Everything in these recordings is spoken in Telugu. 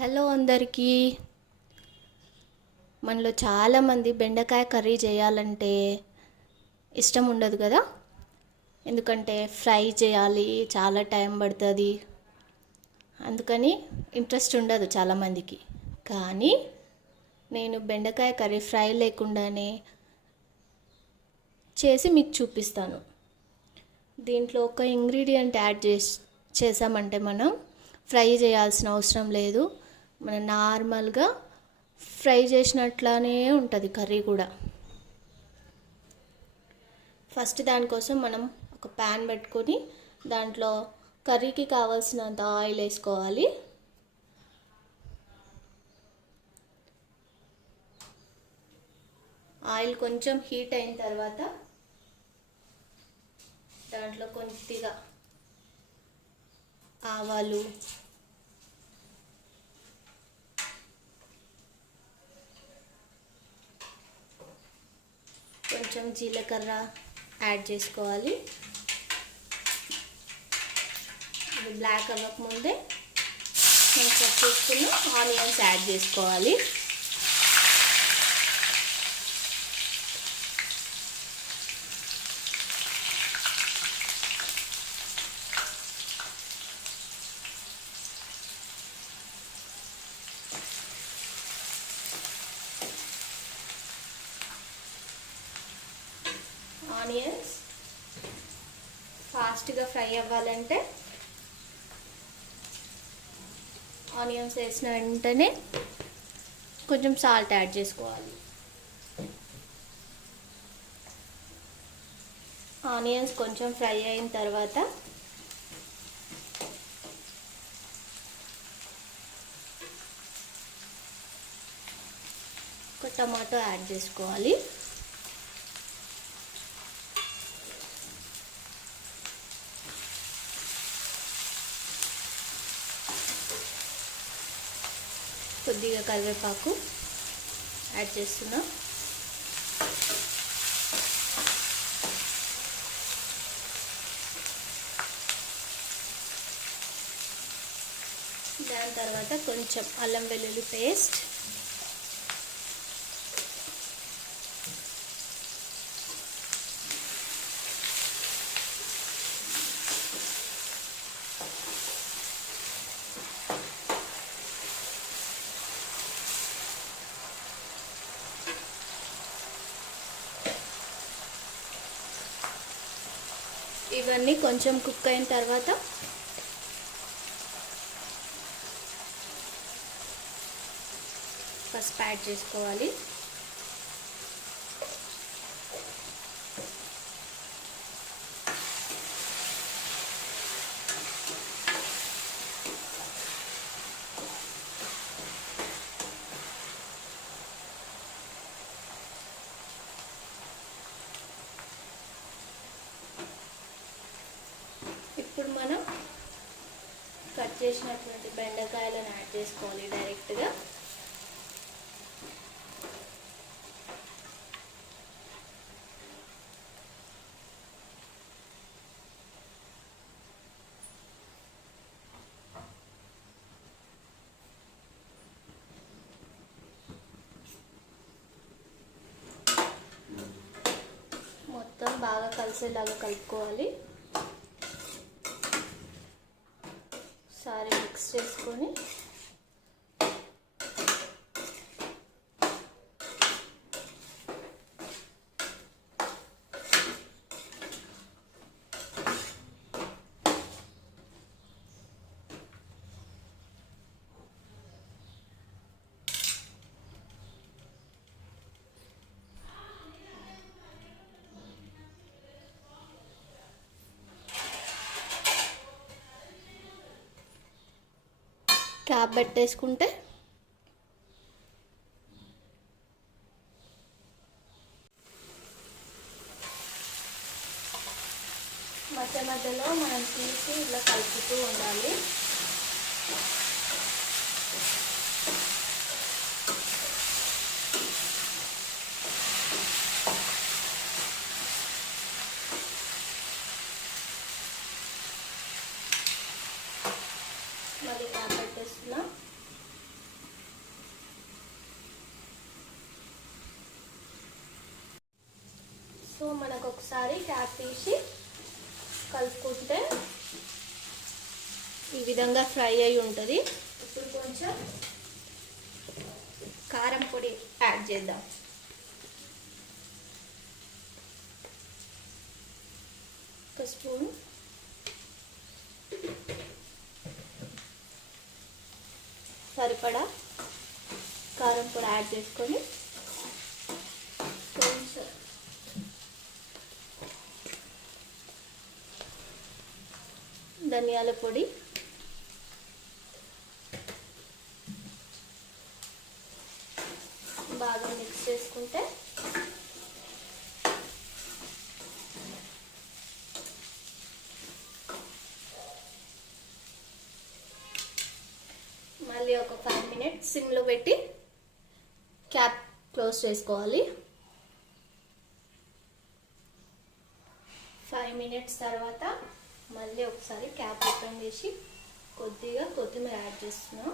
హలో అందరికీ. మనలో చాలామంది బెండకాయ కర్రీ చేయాలంటే ఇష్టం ఉండదు కదా? ఎందుకంటే ఫ్రై చేయాలి చాలా టైం పడుతుంది. అందుకని ఇంట్రెస్ట్ ఉండదు చాలామందికి. కానీ నేను బెండకాయ కర్రీ ఫ్రై లేకుండానే చేసి మీకు చూపిస్తాను. దీంట్లో ఒక ఇంగ్రీడియంట్ యాడ్ చేసి చేసామంటే మనం ఫ్రై చేయాల్సిన అవసరం లేదు. మన నార్మల్గా ఫ్రై చేసినట్లానే ఉంటుంది కర్రీ కూడా. ఫస్ట్ దానికోసం మనం ఒక ప్యాన్ పెట్టుకొని దాంట్లో కర్రీకి కావాల్సినంత ఆయిల్ వేసుకోవాలి. ఆయిల్ కొంచెం హీట్ అయిన తర్వాత దాంట్లో కొద్దిగా ఆవాలు కొంచెం జీలకర్ర యాడ్ చేసుకోవాలి. ఇది బ్లాక్ అవ్వకముందే మనం కట్ చేసుకున్న ఆనియన్స్ యాడ్ చేసుకోవాలి. ఆనియన్స్ ఫాస్ట్గా ఫ్రై అవ్వాలంటే ఆనియన్స్ వేసిన వెంటనే కొంచెం సాల్ట్ యాడ్ చేసుకోవాలి. ఆనియన్స్ కొంచెం ఫ్రై అయిన తర్వాత ఒక టమాటో యాడ్ చేసుకోవాలి. కొద్దిగా కరివేపాకు యాడ్ చేస్తున్నాం. దాని తర్వాత కొంచెం అల్లం వెల్లుల్లి పేస్ట్ ఇవన్నీ కొంచెం కుక్ అయిన తర్వాత పసుపు యాడ్ చేసుకోవాలి ఇప్పుడు మనం కట్ చేసినటువంటి బెండకాయలను యాడ్ చేసుకోవాలి డైరెక్ట్గా. మొత్తం బాగా కలిసేలాగా కలుపుకోవాలి ఒకసారి మిక్స్ చేసుకొని క్యాప్ పెట్టేసుకుంటే మధ్య మధ్యలో మనం తీసి ఇలా కలుపుతూ ఉండాలి మళ్ళీ క్యాప్ పెట్టేస్తున్నా సో మనకు ఒకసారి క్యాప్ తీసి కలుపుకుంటే ఈ విధంగా ఫ్రై అయి ఉంటుంది. ఇప్పుడు కొంచెం కారం పొడి యాడ్ చేద్దాం. ఒక స్పూన్. సరిపడా కారం పొడి యాడ్ చేసుకొని కొంచెం ధనియాల పొడి. బాగా మిక్స్ చేసుకుంటే మళ్ళీ ఒక ఫైవ్ మినిట్స్ సిమ్లో పెట్టి క్యాప్ క్లోజ్ చేసుకోవాలి. ఫైవ్ మినిట్స్ తర్వాత మళ్ళీ ఒకసారి క్యాప్ ఓపెన్ చేసి కొద్దిగా కొత్తిమీర యాడ్ చేస్తున్నాం.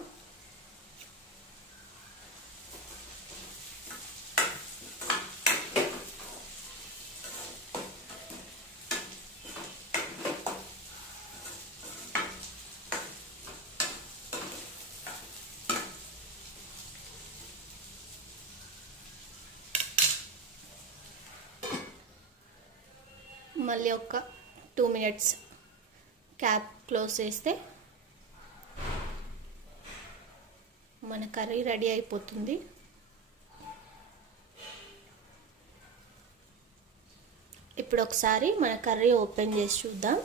మళ్ళీ ఒక టూ మినిట్స్ క్యాప్ క్లోజ్ చేస్తే మన కర్రీ రెడీ అయిపోతుంది. ఇప్పుడు ఒకసారి మన కర్రీ ఓపెన్ చేసి చూద్దాం.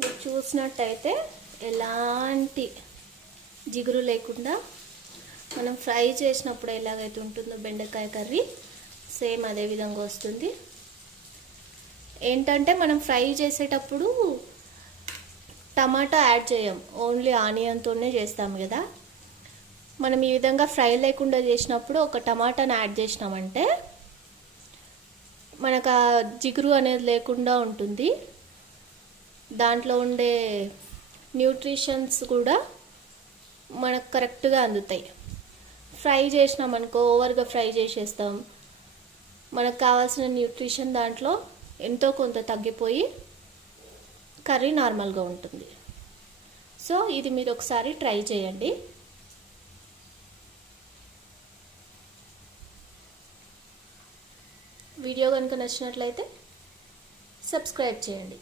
మీరు చూసినట్టయితే ఎలాంటి జిగురు లేకుండా మనం ఫ్రై చేసినప్పుడు ఎలాగైతే ఉంటుందో బెండకాయ కర్రీ సేమ్ అదే విధంగా వస్తుంది. ఏంటంటే మనం ఫ్రై చేసేటప్పుడు టమాటా యాడ్ చేయం. ఓన్లీ ఆనియన్తోనే చేస్తాం కదా. మనం ఈ విధంగా ఫ్రై లేకుండా చేసినప్పుడు ఒక టమాటాని యాడ్ చేసినామంటే మనకు ఆ జిగురు అనేది లేకుండా ఉంటుంది. దాంట్లో ఉండే న్యూట్రిషన్స్ కూడా మనకు కరెక్ట్గా అందుతాయి. ఫ్రై చేసినామనుకో ఓవర్గా ఫ్రై చేసేస్తాం. మనకు కావాల్సిన న్యూట్రిషన్ దాంట్లో ఎంతో కొంత తగ్గిపోయి కర్రీ నార్మల్గా ఉంటుంది. సో ఇది మీరు ఒకసారి ట్రై చేయండి. వీడియో కనుక నచ్చినట్లయితే సబ్స్క్రైబ్ చేయండి.